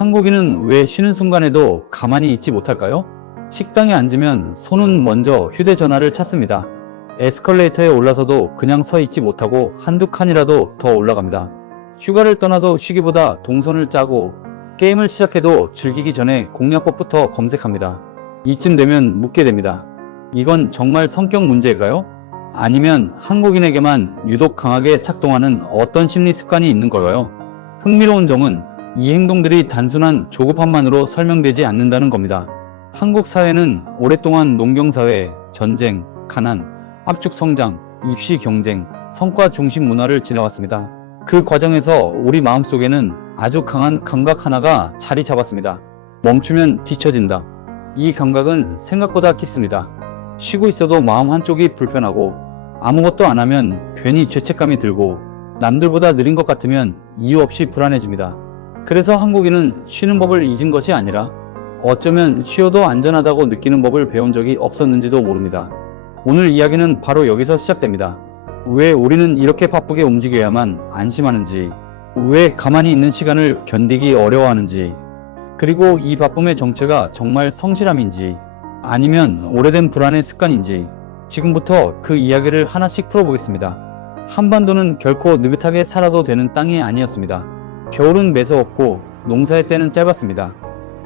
한국인은 왜 쉬는 순간에도 가만히 있지 못할까요? 식당에 앉으면 손은 먼저 휴대전화를 찾습니다. 에스컬레이터에 올라서도 그냥 서 있지 못하고 한두 칸이라도 더 올라갑니다. 휴가를 떠나도 쉬기보다 동선을 짜고 게임을 시작해도 즐기기 전에 공략법부터 검색합니다. 이쯤 되면 묻게 됩니다. 이건 정말 성격 문제일까요? 아니면 한국인에게만 유독 강하게 작동하는 어떤 심리 습관이 있는 걸까요? 흥미로운 점은 이 행동들이 단순한 조급함만으로 설명되지 않는다는 겁니다. 한국 사회는 오랫동안 농경사회, 전쟁, 가난, 압축 성장, 입시 경쟁, 성과 중심 문화를 지나왔습니다. 그 과정에서 우리 마음속에는 아주 강한 감각 하나가 자리 잡았습니다. 멈추면 뒤처진다. 이 감각은 생각보다 깊습니다. 쉬고 있어도 마음 한쪽이 불편하고 아무것도 안 하면 괜히 죄책감이 들고 남들보다 느린 것 같으면 이유 없이 불안해집니다. 그래서 한국인은 쉬는 법을 잊은 것이 아니라 어쩌면 쉬어도 안전하다고 느끼는 법을 배운 적이 없었는지도 모릅니다. 오늘 이야기는 바로 여기서 시작됩니다. 왜 우리는 이렇게 바쁘게 움직여야만 안심하는지, 왜 가만히 있는 시간을 견디기 어려워하는지, 그리고 이 바쁨의 정체가 정말 성실함인지 아니면 오래된 불안의 습관인지 지금부터 그 이야기를 하나씩 풀어보겠습니다. 한반도는 결코 느긋하게 살아도 되는 땅이 아니었습니다. 겨울은 매서웠고 농사의 때는 짧았습니다.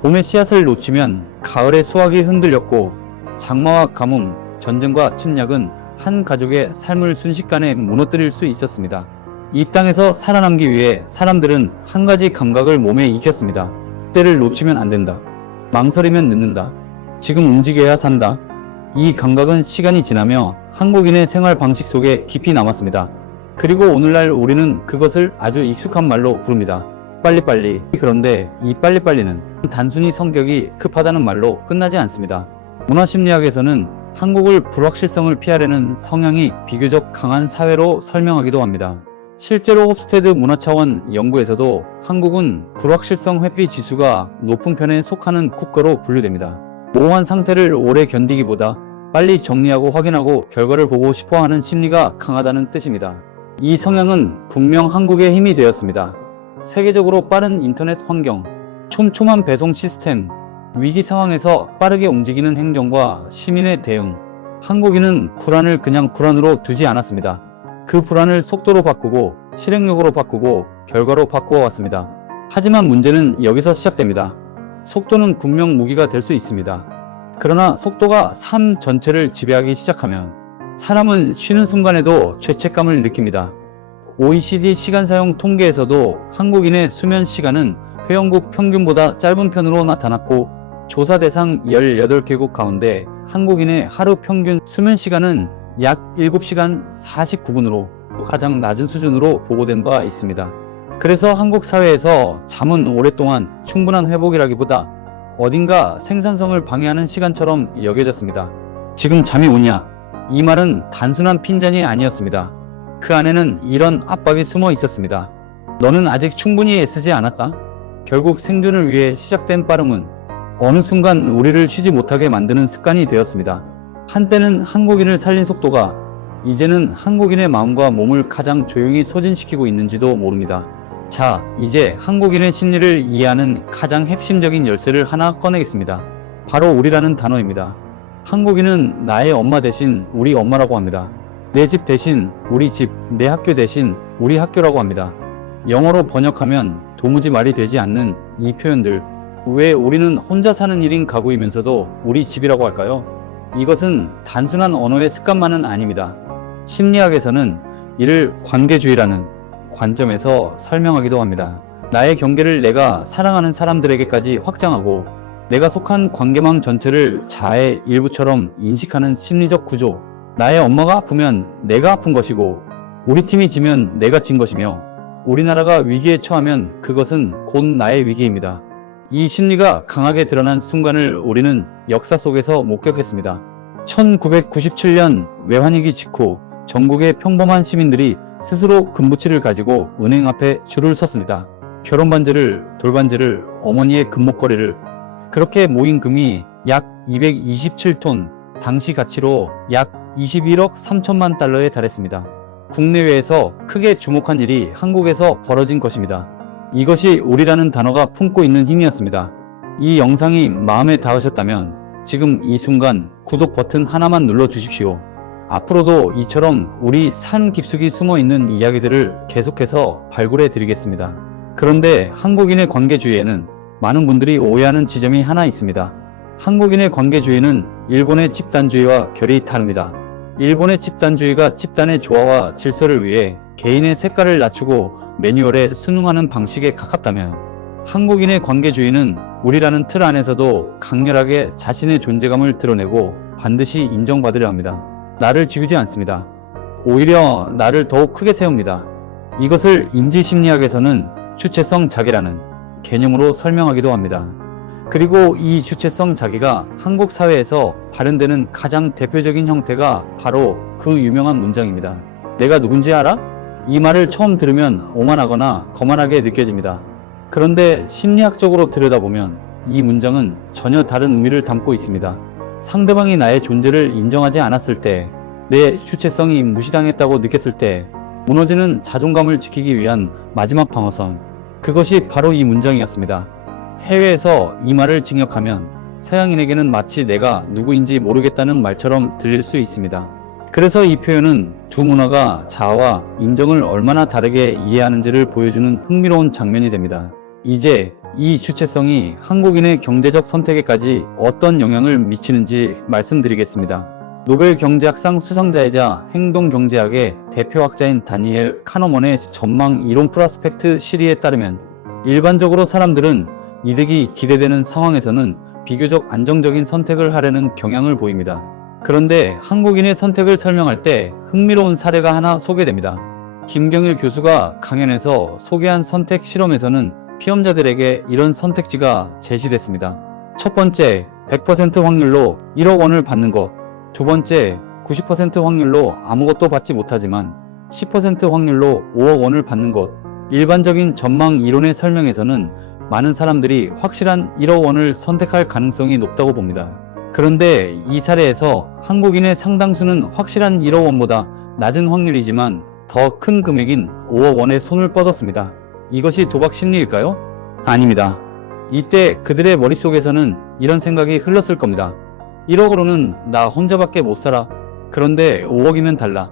봄의 씨앗을 놓치면 가을의 수확이 흔들렸고 장마와 가뭄, 전쟁과 침략은 한 가족의 삶을 순식간에 무너뜨릴 수 있었습니다. 이 땅에서 살아남기 위해 사람들은 한 가지 감각을 몸에 익혔습니다. 때를 놓치면 안 된다. 망설이면 늦는다. 지금 움직여야 산다. 이 감각은 시간이 지나며 한국인의 생활 방식 속에 깊이 남았습니다. 그리고 오늘날 우리는 그것을 아주 익숙한 말로 부릅니다. 빨리빨리. 그런데 이 빨리빨리는 단순히 성격이 급하다는 말로 끝나지 않습니다. 문화심리학에서는 한국을 불확실성을 피하려는 성향이 비교적 강한 사회로 설명하기도 합니다. 실제로 홉스테드 문화차원 연구에서도 한국은 불확실성 회피 지수가 높은 편에 속하는 국가로 분류됩니다. 모호한 상태를 오래 견디기보다 빨리 정리하고 확인하고 결과를 보고 싶어하는 심리가 강하다는 뜻입니다. 이 성향은 분명 한국의 힘이 되었습니다. 세계적으로 빠른 인터넷 환경, 촘촘한 배송 시스템, 위기 상황에서 빠르게 움직이는 행정과 시민의 대응, 한국인은 불안을 그냥 불안으로 두지 않았습니다. 그 불안을 속도로 바꾸고 실행력으로 바꾸고 결과로 바꾸어 왔습니다. 하지만 문제는 여기서 시작됩니다. 속도는 분명 무기가 될 수 있습니다. 그러나 속도가 삶 전체를 지배하기 시작하면 사람은 쉬는 순간에도 죄책감을 느낍니다. OECD 시간 사용 통계에서도 한국인의 수면 시간은 회원국 평균보다 짧은 편으로 나타났고 조사 대상 18개국 가운데 한국인의 하루 평균 수면 시간은 약 7시간 49분으로 가장 낮은 수준으로 보고된 바 있습니다. 그래서 한국 사회에서 잠은 오랫동안 충분한 회복이라기보다 어딘가 생산성을 방해하는 시간처럼 여겨졌습니다. 지금 잠이 오냐? 이 말은 단순한 핀잔이 아니었습니다. 그 안에는 이런 압박이 숨어 있었습니다. 너는 아직 충분히 애쓰지 않았다? 결국 생존을 위해 시작된 빠름은 어느 순간 우리를 쉬지 못하게 만드는 습관이 되었습니다. 한때는 한국인을 살린 속도가 이제는 한국인의 마음과 몸을 가장 조용히 소진시키고 있는지도 모릅니다. 자, 이제 한국인의 심리를 이해하는 가장 핵심적인 열쇠를 하나 꺼내겠습니다. 바로 우리라는 단어입니다. 한국인은 나의 엄마 대신 우리 엄마라고 합니다. 내 집 대신 우리 집, 내 학교 대신 우리 학교라고 합니다. 영어로 번역하면 도무지 말이 되지 않는 이 표현들, 왜 우리는 혼자 사는 1인 가구이면서도 우리 집이라고 할까요? 이것은 단순한 언어의 습관만은 아닙니다. 심리학에서는 이를 관계주의라는 관점에서 설명하기도 합니다. 나의 경계를 내가 사랑하는 사람들에게까지 확장하고 내가 속한 관계망 전체를 자아의 일부처럼 인식하는 심리적 구조. 나의 엄마가 아프면 내가 아픈 것이고 우리 팀이 지면 내가 진 것이며 우리나라가 위기에 처하면 그것은 곧 나의 위기입니다. 이 심리가 강하게 드러난 순간을 우리는 역사 속에서 목격했습니다. 1997년 외환위기 직후 전국의 평범한 시민들이 스스로 금부치를 가지고 은행 앞에 줄을 섰습니다. 결혼 반지를, 돌반지를, 어머니의 금목걸이를. 그렇게 모인 금이 약 227톤, 당시 가치로 약 21억 3천만 달러에 달했습니다. 국내외에서 크게 주목한 일이 한국에서 벌어진 것입니다. 이것이 우리라는 단어가 품고 있는 힘이었습니다. 이 영상이 마음에 닿으셨다면 지금 이 순간 구독 버튼 하나만 눌러 주십시오. 앞으로도 이처럼 우리 산 깊숙이 숨어 있는 이야기들을 계속해서 발굴해 드리겠습니다. 그런데 한국인의 관계주의에는 많은 분들이 오해하는 지점이 하나 있습니다. 한국인의 관계주의는 일본의 집단주의와 결이 다릅니다. 일본의 집단주의가 집단의 조화와 질서를 위해 개인의 색깔을 낮추고 매뉴얼에 순응하는 방식에 가깝다면, 한국인의 관계주의는 우리라는 틀 안에서도 강렬하게 자신의 존재감을 드러내고 반드시 인정받으려 합니다. 나를 지우지 않습니다. 오히려 나를 더욱 크게 세웁니다. 이것을 인지심리학에서는 주체성 자기라는 개념으로 설명하기도 합니다. 그리고 이 주체성 자기가 한국 사회에서 발현되는 가장 대표적인 형태가 바로 그 유명한 문장입니다. 내가 누군지 알아? 이 말을 처음 들으면 오만하거나 거만하게 느껴집니다. 그런데 심리학적으로 들여다보면 이 문장은 전혀 다른 의미를 담고 있습니다. 상대방이 나의 존재를 인정하지 않았을 때, 내 주체성이 무시당했다고 느꼈을 때 무너지는 자존감을 지키기 위한 마지막 방어선, 그것이 바로 이 문장이었습니다. 해외에서 이 말을 직역하면 서양인에게는 마치 내가 누구인지 모르겠다는 말처럼 들릴 수 있습니다. 그래서 이 표현은 두 문화가 자아와 인정을 얼마나 다르게 이해하는지를 보여주는 흥미로운 장면이 됩니다. 이제 이 주체성이 한국인의 경제적 선택에까지 어떤 영향을 미치는지 말씀드리겠습니다. 노벨 경제학상 수상자이자 행동경제학의 대표학자인 다니엘 카너먼의 전망 이론 프로스펙트 시리에 따르면, 일반적으로 사람들은 이득이 기대되는 상황에서는 비교적 안정적인 선택을 하려는 경향을 보입니다. 그런데 한국인의 선택을 설명할 때 흥미로운 사례가 하나 소개됩니다. 김경일 교수가 강연에서 소개한 선택 실험에서는 피험자들에게 이런 선택지가 제시됐습니다. 첫 번째, 100% 확률로 1억 원을 받는 것. 두 번째, 90% 확률로 아무것도 받지 못하지만 10% 확률로 5억 원을 받는 것. 일반적인 전망 이론의 설명에서는 많은 사람들이 확실한 1억 원을 선택할 가능성이 높다고 봅니다. 그런데 이 사례에서 한국인의 상당수는 확실한 1억 원보다 낮은 확률이지만 더 큰 금액인 5억 원에 손을 뻗었습니다. 이것이 도박 심리일까요? 아닙니다. 이때 그들의 머릿속에서는 이런 생각이 흘렀을 겁니다. 1억으로는 나 혼자밖에 못 살아. 그런데 5억이면 달라.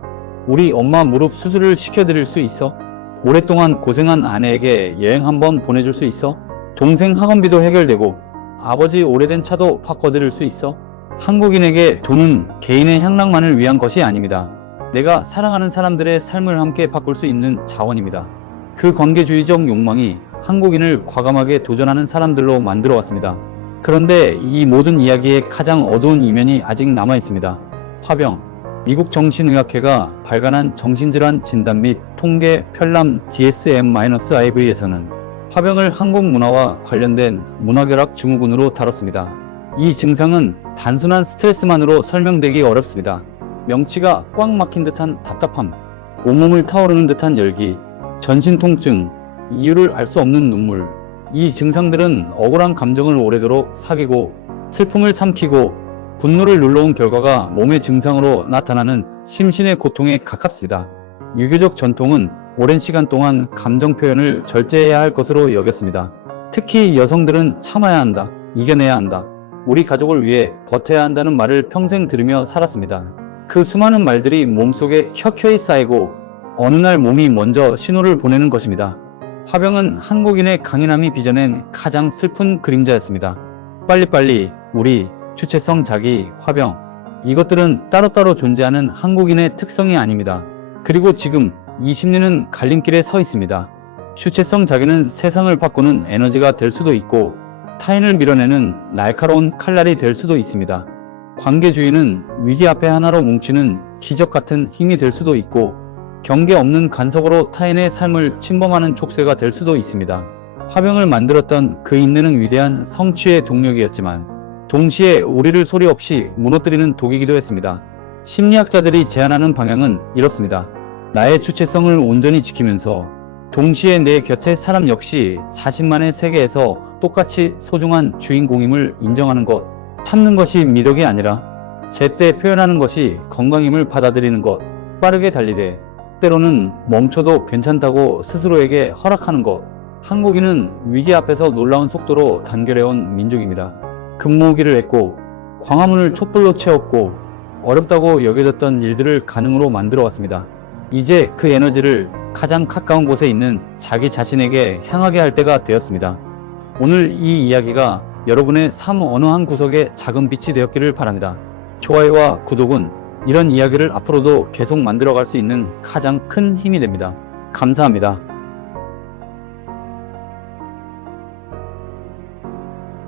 우리 엄마 무릎 수술을 시켜드릴 수 있어? 오랫동안 고생한 아내에게 여행 한번 보내줄 수 있어? 동생 학원비도 해결되고 아버지 오래된 차도 바꿔드릴 수 있어? 한국인에게 돈은 개인의 향락만을 위한 것이 아닙니다. 내가 사랑하는 사람들의 삶을 함께 바꿀 수 있는 자원입니다. 그 관계주의적 욕망이 한국인을 과감하게 도전하는 사람들로 만들어 왔습니다. 그런데 이 모든 이야기의 가장 어두운 이면이 아직 남아 있습니다. 화병, 미국 정신의학회가 발간한 정신질환 진단 및 통계 편람 DSM-IV에서는 화병을 한국 문화와 관련된 문화결합 증후군으로 다뤘습니다. 이 증상은 단순한 스트레스만으로 설명되기 어렵습니다. 명치가 꽉 막힌 듯한 답답함, 온몸을 타오르는 듯한 열기, 전신 통증, 이유를 알 수 없는 눈물. 이 증상들은 억울한 감정을 오래도록 사귀고 슬픔을 삼키고 분노를 눌러온 결과가 몸의 증상으로 나타나는 심신의 고통에 가깝습니다. 유교적 전통은 오랜 시간 동안 감정 표현을 절제해야 할 것으로 여겼습니다. 특히 여성들은 참아야 한다, 이겨내야 한다, 우리 가족을 위해 버텨야 한다는 말을 평생 들으며 살았습니다. 그 수많은 말들이 몸속에 켜켜이 쌓이고 어느 날 몸이 먼저 신호를 보내는 것입니다. 화병은 한국인의 강인함이 빚어낸 가장 슬픈 그림자였습니다. 빨리빨리, 우리, 주체성 자기, 화병, 이것들은 따로따로 존재하는 한국인의 특성이 아닙니다. 그리고 지금 이 심리는 갈림길에 서 있습니다. 주체성 자기는 세상을 바꾸는 에너지가 될 수도 있고 타인을 밀어내는 날카로운 칼날이 될 수도 있습니다. 관계주의는 위기 앞에 하나로 뭉치는 기적 같은 힘이 될 수도 있고 경계 없는 간섭으로 타인의 삶을 침범하는 촉새가 될 수도 있습니다. 화병을 만들었던 그 인내는 위대한 성취의 동력이었지만 동시에 우리를 소리 없이 무너뜨리는 독이기도 했습니다. 심리학자들이 제안하는 방향은 이렇습니다. 나의 주체성을 온전히 지키면서 동시에 내 곁의 사람 역시 자신만의 세계에서 똑같이 소중한 주인공임을 인정하는 것. 참는 것이 미덕이 아니라 제때 표현하는 것이 건강임을 받아들이는 것. 빠르게 달리되 때로는 멈춰도 괜찮다고 스스로에게 허락하는 것. 한국인은 위기 앞에서 놀라운 속도로 단결해온 민족입니다. 금모으기를 했고 광화문을 촛불로 채웠고 어렵다고 여겨졌던 일들을 가능으로 만들어 왔습니다. 이제 그 에너지를 가장 가까운 곳에 있는 자기 자신에게 향하게 할 때가 되었습니다. 오늘 이 이야기가 여러분의 삶 어느 한 구석에 작은 빛이 되었기를 바랍니다. 좋아요와 구독은 이런 이야기를 앞으로도 계속 만들어갈 수 있는 가장 큰 힘이 됩니다. 감사합니다.